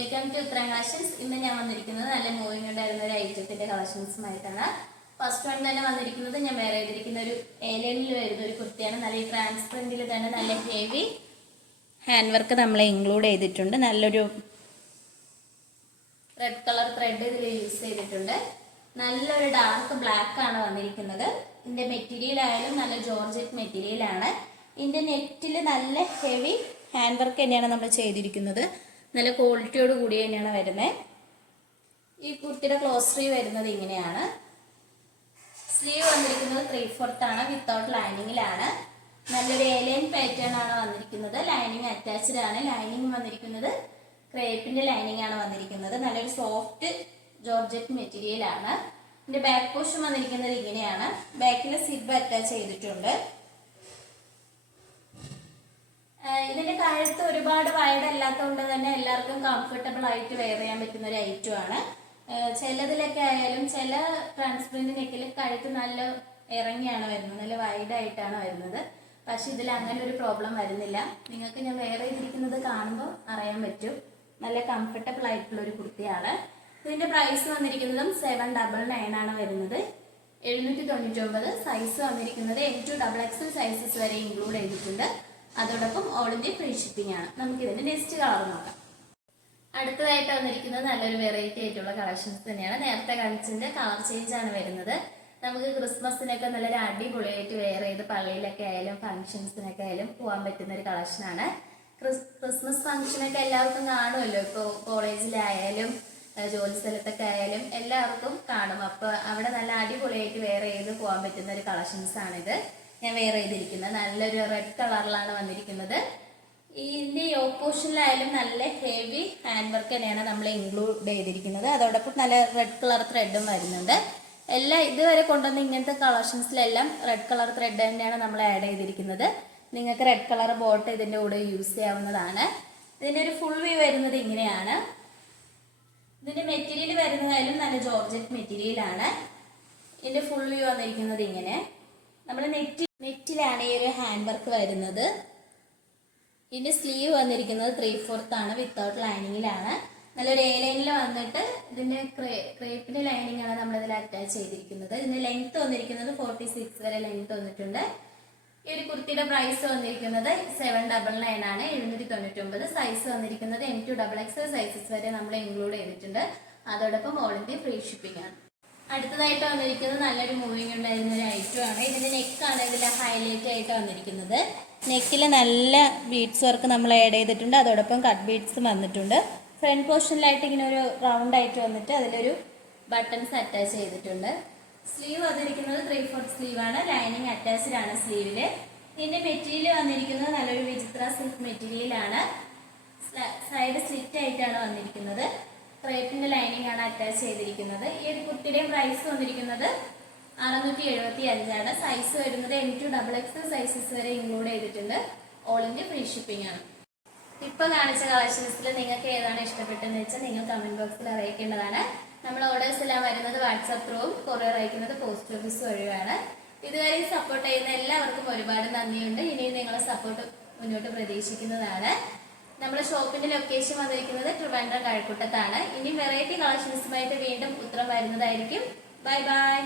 Welcome to ഉത്തരം collections. ഇന്ന് ഞാൻ വന്നിരിക്കുന്നത് നല്ല മൂവിങ് ഉണ്ടായിരുന്ന ഒരു ഐറ്റത്തിന്റെ കളക്ഷൻസുമായിട്ടാണ്. ഫസ്റ്റ് വൺ തന്നെ വന്നിരിക്കുന്നത് ഞാൻ വേറെ ചെയ്തിരിക്കുന്ന ഒരു ഏലനിൽ വരുന്ന ഒരു കുർത്തിയാണ്. നല്ല ട്രാൻസ്പെറന്റിൽ തന്നെ നല്ല ഹെവി ഹാൻഡ് വർക്ക് നമ്മൾ ഇൻക്ലൂഡ് ചെയ്തിട്ടുണ്ട്. നല്ലൊരു റെഡ് കളർ ത്രെഡ് ഇതിൽ യൂസ് ചെയ്തിട്ടുണ്ട്. നല്ലൊരു ഡാർക്ക് ബ്ലാക്ക് ആണ് വന്നിരിക്കുന്നത്. ഇതിന്റെ മെറ്റീരിയൽ ആയാലും നല്ല ജോർജറ്റ് മെറ്റീരിയൽ ആണ്. ഇതിന്റെ നെറ്റിൽ നല്ല ഹെവി ഹാൻഡ് വർക്ക് തന്നെയാണ് നമ്മൾ ചെയ്തിരിക്കുന്നത്. നല്ല ക്വാളിറ്റിയോട് കൂടി തന്നെയാണ് വരുന്നത്. ഈ കുർത്തിയുടെ ക്ലോസ് സ്ലീവ് വരുന്നത് ഇങ്ങനെയാണ്. സ്ലീവ് വന്നിരിക്കുന്നത് 3/4 ആണ്, വിത്തൗട്ട് ലൈനിങ്ങിലാണ്. നല്ലൊരു ഏലിയൻ പാറ്റേൺ ആണ് വന്നിരിക്കുന്നത്. ലൈനിങ് അറ്റാച്ച്ഡ് ആണ്. ലൈനിങ് വന്നിരിക്കുന്നത് ക്രേപ്പിന്റെ ലൈനിങ് ആണ് വന്നിരിക്കുന്നത്. നല്ലൊരു സോഫ്റ്റ് ജോർജറ്റ് മെറ്റീരിയൽ ആണ്. ഇതിന്റെ ബാക്ക് പോർഷൻ വന്നിരിക്കുന്നത് ഇങ്ങനെയാണ്. ബാക്കിൽ സിബ് അറ്റാച്ച് ചെയ്തിട്ടുണ്ട്. ഇതിന്റെ കഴുത്ത് ഒരുപാട് വൈഡ് അല്ലാത്തതുകൊണ്ട് തന്നെ എല്ലാവർക്കും കംഫർട്ടബിൾ ആയിട്ട് വെയർ ചെയ്യാൻ പറ്റുന്ന ഒരു ഐറ്റം ആണ്. ചിലതിലൊക്കെ ആയാലും ചില ട്രാൻസ്പെറന്റ് നെക്കിൽ കഴുത്ത് നല്ല ഇറങ്ങിയാണ് വരുന്നത്, നല്ല വൈഡ് ആയിട്ടാണ് വരുന്നത്. പക്ഷെ ഇതിൽ അങ്ങനെ ഒരു പ്രോബ്ലം വരുന്നില്ല. നിങ്ങൾക്ക് ഞാൻ വെയർ ചെയ്തിരിക്കുന്നത് കാണുമ്പോൾ അറിയാൻ പറ്റും. നല്ല കംഫർട്ടബിൾ ആയിട്ടുള്ള ഒരു കുർത്തിയാണ്. ഇതിന്റെ പ്രൈസ് വന്നിരിക്കുന്നതും 799 ആണ് വരുന്നത്. 799. സൈസ് വന്നിരിക്കുന്നത് M2XXL സൈസസ് വരെ ഇൻക്ലൂഡ് ചെയ്തിട്ടുണ്ട്. അതോടൊപ്പം ഓൾ ഇന്ത്യ ഫ്രീ ഷിപ്പിംഗ് ആണ്. നമുക്ക് ഇതിന്റെ നെക്സ്റ്റ് കളർ നോക്കാം. അടുത്തതായിട്ട് വന്നിരിക്കുന്നത് നല്ലൊരു വെറൈറ്റി ആയിട്ടുള്ള കളക്ഷൻസ് തന്നെയാണ്. നേരത്തെ കാണിച്ചതിന്റെ കളർ ചേഞ്ച് ആണ് വരുന്നത്. നമുക്ക് ക്രിസ്മസിനൊക്കെ നല്ലൊരു അടിപൊളിയായിട്ട് വെയർ ചെയ്ത് പള്ളിയിലൊക്കെ ആയാലും ഫംഗ്ഷൻസിനൊക്കെ ആയാലും പോകാൻ പറ്റുന്ന ഒരു കളക്ഷനാണ്. ക്രിസ്മസ് ഫംഗ്ഷനൊക്കെ എല്ലാവർക്കും കാണുമല്ലോ. ഇപ്പോൾ കോളേജിലായാലും ജോലി സ്ഥലത്തൊക്കെ ആയാലും എല്ലാവർക്കും കാണും. അപ്പൊ അവിടെ നല്ല അടിപൊളിയായിട്ട് വെയർ ചെയ്ത് പോകാൻ പറ്റുന്ന ഒരു കളക്ഷൻസ് ആണിത്. ഞാൻ വെയർ ചെയ്തിരിക്കുന്നത് നല്ലൊരു റെഡ് കളറിലാണ് വന്നിരിക്കുന്നത്. ഇതിന്റെ ഓപ്പോഷനിലായാലും നല്ല ഹെവി ഹാൻഡ് വർക്ക് തന്നെയാണ് നമ്മൾ ഇൻക്ലൂഡ് ചെയ്തിരിക്കുന്നത്. അതോടൊപ്പം നല്ല റെഡ് കളർ ത്രെഡും വരുന്നുണ്ട്. എല്ലാം ഇതുവരെ കൊണ്ടുവന്ന ഇങ്ങനത്തെ കളക്ഷൻസിലെല്ലാം റെഡ് കളർ ത്രെഡ് തന്നെയാണ് നമ്മൾ ആഡ് ചെയ്തിരിക്കുന്നത്. നിങ്ങൾക്ക് റെഡ് കളർ ബോട്ട് ഇതിന്റെ കൂടെ യൂസ് ചെയ്യാവുന്നതാണ്. ഇതിന്റെ ഒരു ഫുൾ വ്യൂ വരുന്നത് ഇങ്ങനെയാണ്. ഇതിന്റെ മെറ്റീരിയൽ വരുന്നതായാലും നല്ല ജോർജറ്റ് മെറ്റീരിയൽ ആണ്. ഇതിന്റെ ഫുൾ വ്യൂ വന്നിരിക്കുന്നത് ഇങ്ങനെ. നമ്മൾ നെറ്റിലാണ് ഈ ഒരു ഹാൻഡ് വർക്ക് വരുന്നത്. ഇതിന്റെ സ്ലീവ് വന്നിരിക്കുന്നത് 3/4 ആണ്, വിത്തൗട്ട് ലൈനിങ്ങിലാണ്. നല്ലൊരു ലൈനിൽ വന്നിട്ട് ഇതിന്റെ ക്രേപ്പിന്റെ ലൈനിങ് ആണ് നമ്മൾ ഇതിൽ അറ്റാച്ച് ചെയ്തിരിക്കുന്നത്. ഇതിന്റെ ലെങ്ത് വന്നിരിക്കുന്നത് 46 വരെ ലെങ്ത് വന്നിട്ടുണ്ട്. ഈ ഒരു കുർത്തിയുടെ പ്രൈസ് വന്നിരിക്കുന്നത് 799 ആണ്, 799. സൈസ് വന്നിരിക്കുന്നത് M2XXL സൈസസ് വരെ നമ്മൾ ഇൻക്ലൂഡ് ചെയ്തിട്ടുണ്ട്. അതോടൊപ്പം ഓൾ ഇന്ത്യ ഫ്രീ ഷിപ്പിംഗ് ആണ്. അടുത്തതായിട്ട് വന്നിരിക്കുന്നത് നല്ലൊരു മൂവിങ് ഉണ്ടായിരുന്ന ഒരു ഐറ്റം ആണ്. ഇതിന്റെ നെക്കാണ് ഇതിൽ ഹൈലൈറ്റ് ആയിട്ട് വന്നിരിക്കുന്നത്. നെക്കിൽ നല്ല ബീഡ്സ് വർക്ക് നമ്മൾ ആഡ് ചെയ്തിട്ടുണ്ട്. അതോടൊപ്പം കട്ട് ബീഡ്സ് വന്നിട്ടുണ്ട്. ഫ്രണ്ട് പോർഷനിലായിട്ട് ഇങ്ങനെ ഒരു റൗണ്ട് ആയിട്ട് വന്നിട്ട് അതിലൊരു ബട്ടൺസ് അറ്റാച്ച് ചെയ്തിട്ടുണ്ട്. സ്ലീവ് വന്നിരിക്കുന്നത് 3/4 സ്ലീവ് ആണ്. ലൈനിങ് അറ്റാച്ച്ഡ് ആണ് സ്ലീവില്. ഇതിന്റെ മെറ്റീരിയൽ വന്നിരിക്കുന്നത് നല്ലൊരു വിചിത്ര സിൽക്ക് മെറ്റീരിയൽ ആണ്. സൈഡ് സ്ലിറ്റ് ആയിട്ടാണ് വന്നിരിക്കുന്നത്. ക്രേപ്പിന്റെ ലൈനിങ് ആണ് അറ്റാച്ച് ചെയ്തിരിക്കുന്നത്. ഈ ഒരു കുർത്തിയുടെയും പ്രൈസ് വന്നിരിക്കുന്നത് 675 ആണ്. സൈസ് വരുന്നത് M2XXL സൈസസ് വരെ ഇൻക്ലൂഡ് ചെയ്തിട്ടുണ്ട്. ഓൾ ഇന്ത്യ ഫ്രീ ഷിപ്പിംഗ് ആണ്. ഇപ്പൊ കാണിച്ച കളക്ഷൻസിൽ നിങ്ങൾക്ക് ഏതാണ് ഇഷ്ടപ്പെട്ടതെന്ന് വെച്ചാൽ നിങ്ങൾ കമന്റ് ബോക്സിൽ അറിയിക്കേണ്ടതാണ്. നമ്മൾ ഓർഡേഴ്സ് എല്ലാം വരുന്നത് വാട്സാപ്പ് ത്രൂവും കൊറിയർ അയക്കുന്നത് പോസ്റ്റ് ഓഫീസ് വഴിയാണ്. ഇതുവരെ സപ്പോർട്ട് ചെയ്യുന്ന എല്ലാവർക്കും ഒരുപാട് നന്ദിയുണ്ട്. ഇനിയും നിങ്ങളെ സപ്പോർട്ട് മുന്നോട്ട് പ്രതീക്ഷിക്കുന്നതാണ്. നമ്മുടെ ഷോപ്പിന്റെ ലൊക്കേഷൻ വന്നിരിക്കുന്നത് ട്രിവാൻഡ്രം കഴക്കൂട്ടത്താണ്. ഇനി വെറൈറ്റി കളക്ഷൻസുമായിട്ട് വീണ്ടും ഉത്തരം വരുന്നതായിരിക്കും. Bye bye.